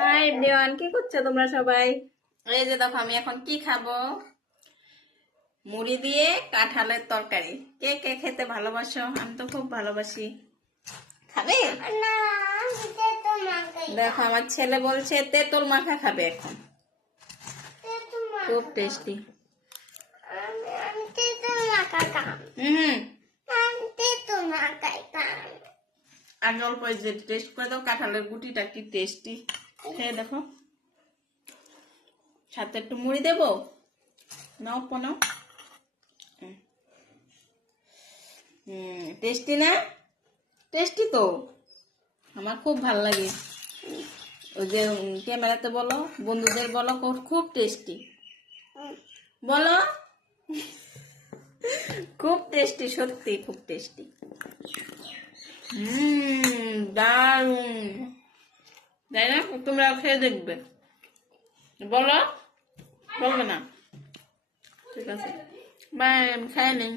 Hi everyone, কি করছো তোমরা সবাই? এই যে দেখো আমি এখন কি খাবো, মুড়ি দিয়ে কাঁঠালের তরকারি। কে কে খেতে ভালোবাসো? আমি তো খুব ভালোবাসি। খাবে? দেখো আমার ছেলে বলছে তেঁতুল মাখা খাবে এখন, খুব টেস্টি। আর অল্প যে টেস্ট করে দাও, কাঁঠালের গুটিটা কি টেস্টি, খেয়ে দেখো। সাথে একটু মুড়ি দেবো, নাও পোনাও। টেস্টি না? টেস্টি তো, আমার খুব ভালো লাগে। ওই যে ক্যামেরাতে বলো, বন্ধুদের বলো খুব টেস্টি বলো। খুব টেস্টি, সত্যি খুব টেস্টি। দারুন, তাই না? তোমরা খেয়ে দেখবে, বলো, বলবে না? ঠিক আছে, বাই, আমি খাই নেই।